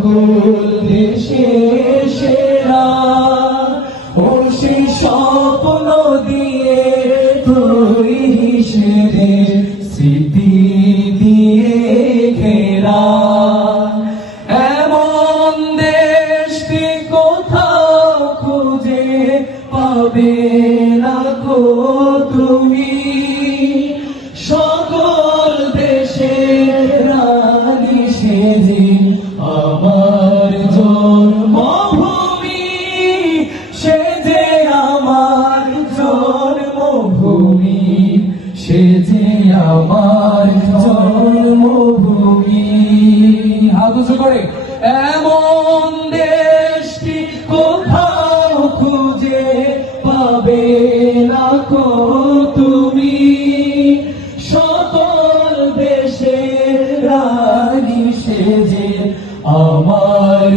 সকল দেশে সেরা। ও সে স্বপ্ন দিয়ে তৈরি সেদের স্মৃতি দিয়ে ঘেরা। এমন দেশটি কোথাও খুঁজে পাবে না কো সেজে আমার জন্মভূমি সে যে আমার জন্মভূমি সে যে আমার জন্মভূমি হাত উঁচু করে, এমন দেশটি কোথাও খুঁজে পাবে না কো? আমার